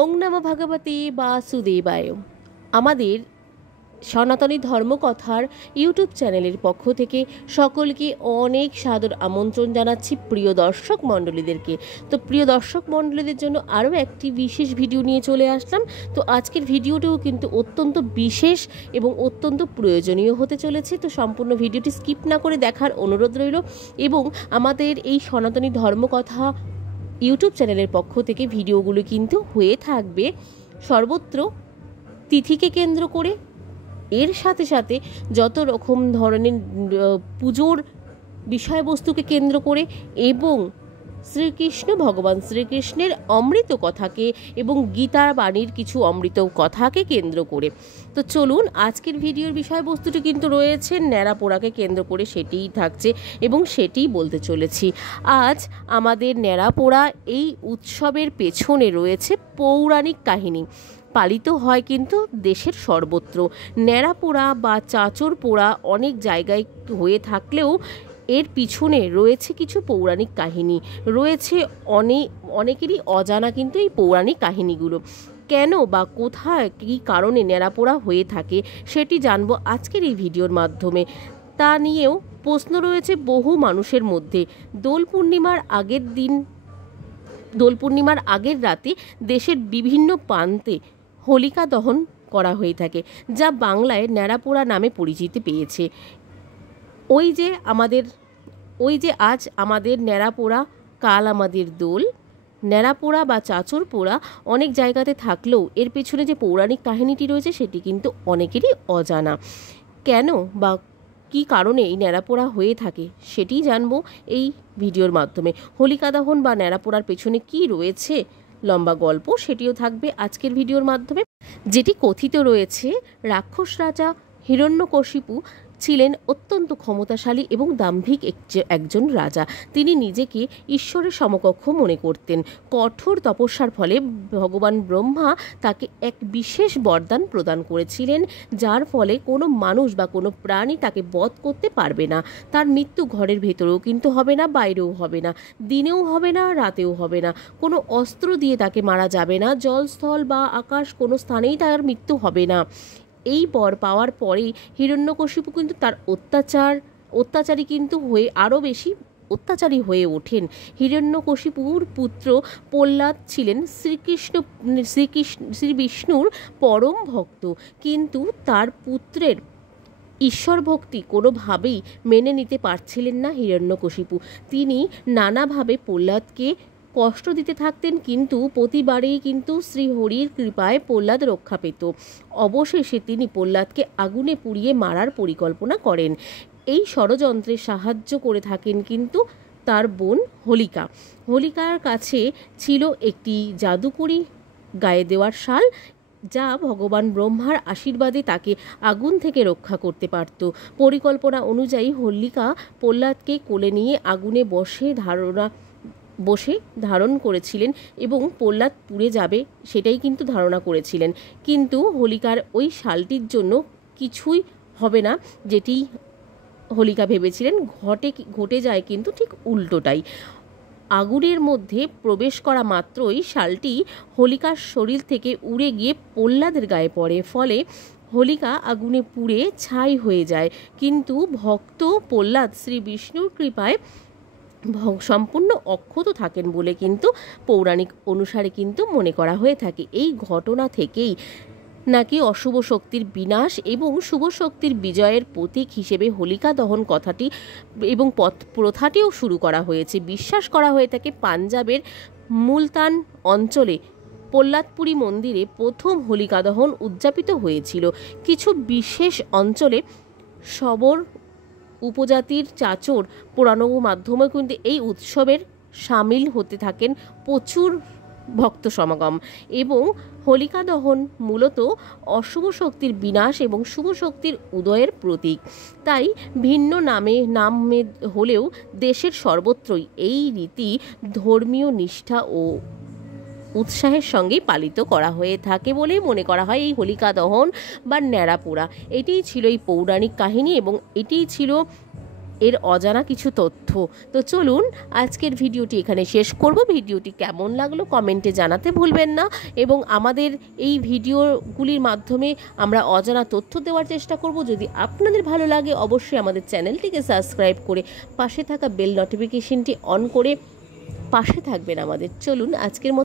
ওং নমো ভগবতে বাসুদেবায়। আমাদের সনাতনী ধর্মকথার ইউটিউব চ্যানেলের পক্ষ থেকে সকলকে অনেক সাদর আমন্ত্রণ জানাচ্ছি প্রিয় দর্শক মণ্ডলীদেরকে। তো প্রিয় দর্শক মণ্ডলীদের জন্য আরও একটি বিশেষ ভিডিও নিয়ে চলে আসলাম। তো আজকের ভিডিওটিও কিন্তু অত্যন্ত বিশেষ এবং অত্যন্ত প্রয়োজনীয় হতে চলেছে। তো সম্পূর্ণ ভিডিওটি স্কিপ না করে দেখার অনুরোধ রইল। এবং আমাদের এই সনাতনী ধর্মকথা ইউটিউব চ্যানেলের পক্ষ থেকে ভিডিওগুলো কিন্তু হয়ে থাকবে সর্বত্র তিথিকে কেন্দ্র করে, এর সাথে সাথে যত রকম ধরনের পুজোর বিষয়বস্তুকে কেন্দ্র করে এবং শ্রীকৃষ্ণ ভগবান শ্রীকৃষ্ণের অমৃত কথাকে এবং গীতার বাণীর কিছু অমৃত কথাকে কেন্দ্র করে। তো চলুন, আজকের ভিডিওর বিষয়বস্তুটি কিন্তু রয়েছে ন্যাড়াপোড়াকে কেন্দ্র করে, সেটিই থাকছে এবং সেটিই বলতে চলেছি। আজ আমাদের ন্যাড়াপোড়া এই উৎসবের পেছনে রয়েছে পৌরাণিক কাহিনী। পালিত হয় কিন্তু দেশের সর্বত্র। ন্যাড়াপোড়া বা চাঁচর পোড়া অনেক জায়গায় হয়ে থাকলেও এর পিছনে রয়েছে কিছু পৌরাণিক কাহিনী, রয়েছে অনেকেরই অজানা কিন্তু এই পৌরাণিক কাহিনীগুলো। কেন বা কোথায় কী কারণে ন্যাড়াপোড়া হয়ে থাকে সেটি জানবো আজকের এই ভিডিওর মাধ্যমে। তা নিয়েও প্রশ্ন রয়েছে বহু মানুষের মধ্যে। দোল পূর্ণিমার আগের রাতে দেশের বিভিন্ন প্রান্তে হোলিকা দহন করা হয়ে থাকে, যা বাংলায় ন্যাড়াপোড়া নামে পরিচিতি পেয়েছে। ওই যে আজ আমাদের ন্যাড়াপোড়া, কাল আমাদের দোল। ন্যাড়াপোড়া বা চাঁচর পোড়া অনেক জায়গাতে থাকলেও এর পেছনে যে পৌরাণিক কাহিনীটি রয়েছে সেটি কিন্তু অনেকেরই অজানা। কেন বা কী কারণে এই ন্যাড়াপোড়া হয়ে থাকে সেটি জানবো এই ভিডিওর মাধ্যমে। হোলিকা দহন বা ন্যাড়াপোড়ার পেছনে কী রয়েছে লম্বা গল্প, সেটিও থাকবে আজকের ভিডিওর মাধ্যমে। যেটি কথিত রয়েছে, রাক্ষস রাজা হিরণ্যকশিপু ছিলেন অত্যন্ত ক্ষমতাশালী এবং দাম্ভিক একজন রাজা। তিনি নিজেকে ঈশ্বরের সমকক্ষ মনে করতেন। কঠোর তপস্যার ফলে ভগবান ব্রহ্মা তাকে এক বিশেষ বরদান প্রদান করেছিলেন, যার ফলে কোনো মানুষ বা কোনো প্রাণী তাকে বধ করতে পারবে না। তার মৃত্যু ঘরের ভেতরেও কিন্তু হবে না, বাইরেও হবে না, দিনেও হবে না, রাতেও হবে না। কোনো অস্ত্র দিয়ে তাকে মারা যাবে না, জল, স্থল বা আকাশ কোনো স্থানেই তার মৃত্যু হবে না। এই বর পাওয়ার পরেই হিরণ্যকশিপু কিন্তু তার অত্যাচারী কিন্তু হয়ে আরও বেশি অত্যাচারী হয়ে ওঠেন। হিরণ্যকশিপুর পুত্র প্রহ্লাদ ছিলেন শ্রী বিষ্ণুর পরম ভক্ত, কিন্তু তার পুত্রের ঈশ্বর ভক্তি কোনোভাবেই মেনে নিতে পারছিলেন না হিরণ্যকশিপু। তিনি নানাভাবে প্রহ্লাদকে কষ্ট দিতে থাকতেন, কিন্তু প্রতিবারেই কিন্তু শ্রীহরির কৃপায় প্রহ্লাদ রক্ষা পেত। অবশেষে তিনি প্রহ্লাদকে আগুনে পুড়িয়ে মারার পরিকল্পনা করেন। এই ষড়যন্ত্রে সাহায্য করে থাকেন কিন্তু তার বোন হোলিকা। হোলিকার কাছে ছিল একটি জাদুকরি গায়ে দেওয়ার শাল, যা ভগবান ব্রহ্মার আশীর্বাদে তাকে আগুন থেকে রক্ষা করতে পারত। পরিকল্পনা অনুযায়ী হোলিকা প্রহ্লাদকে কোলে নিয়ে আগুনে ধারণ করেছিলেন এবং প্রহ্লাদ পুড়ে যাবে সেটাই কিন্তু ধারণা করেছিলেন। কিন্তু হোলিকার ওই শালটির জন্য কিছুই হবে না, যেটি হোলিকা ভেবেছিলেন ঘটে যায় কিন্তু ঠিক উল্টোটাই। আগুনের মধ্যে প্রবেশ করা মাত্রই শালটি হোলিকার শরীর থেকে উড়ে গিয়ে প্রহ্লাদের গায়ে পড়ে, ফলে হোলিকা আগুনে পুড়ে ছাই হয়ে যায়। কিন্তু ভক্ত প্রহ্লাদ শ্রী বিষ্ণুর কৃপায় সম্পূর্ণ অক্ষত থাকেন বলে কিন্তু পৌরাণিক অনুসারে কিন্তু মনে করা হয়ে থাকে। এই ঘটনা থেকেই নাকি অশুভ শক্তির বিনাশ এবং শুভ শক্তির বিজয়ের প্রতীক হিসেবে হোলিকা দহন কথাটি এবং প্রথাটিও শুরু করা হয়েছে। বিশ্বাস করা হয়ে থাকে পাঞ্জাবের মুলতান অঞ্চলে প্রহ্লাদপুরী মন্দিরে প্রথম হোলিকা দহন উদযাপিত হয়েছিল। কিছু বিশেষ অঞ্চলে সবর উপজাতির চাঁচর পোড়ানোর মাধ্যমে কিন্তু এই উৎসবের সামিল হতে থাকেন প্রচুর ভক্ত সমাগম। এবং হোলিকা দহন মূলত অশুভ শক্তির বিনাশ এবং শুভ শক্তির উদয়ের প্রতীক। তাই ভিন্ন নামে হলেও দেশের সর্বত্রই এই রীতি ধর্মীয় নিষ্ঠা ও উৎসাহের সঙ্গেই পালিত করা হয়ে থাকে বলেই মনে করা হয় এই হোলিকা দহন বা ন্যাড়াপোড়া। এটিই ছিল এই পৌরাণিক কাহিনী এবং এটিই ছিল এর অজানা কিছু তথ্য। তো চলুন আজকের ভিডিওটি এখানে শেষ করব। ভিডিওটি কেমন লাগলো কমেন্টে জানাতে ভুলবেন না, এবং আমাদের এই ভিডিওগুলির মাধ্যমে আমরা অজানা তথ্য দেওয়ার চেষ্টা করব। যদি আপনাদের ভালো লাগে অবশ্যই আমাদের চ্যানেলটিকে সাবস্ক্রাইব করে পাশে থাকা বেল নোটিফিকেশনটি অন করে পাশে থাকবেন আমাদের। চলুন আজকের মতো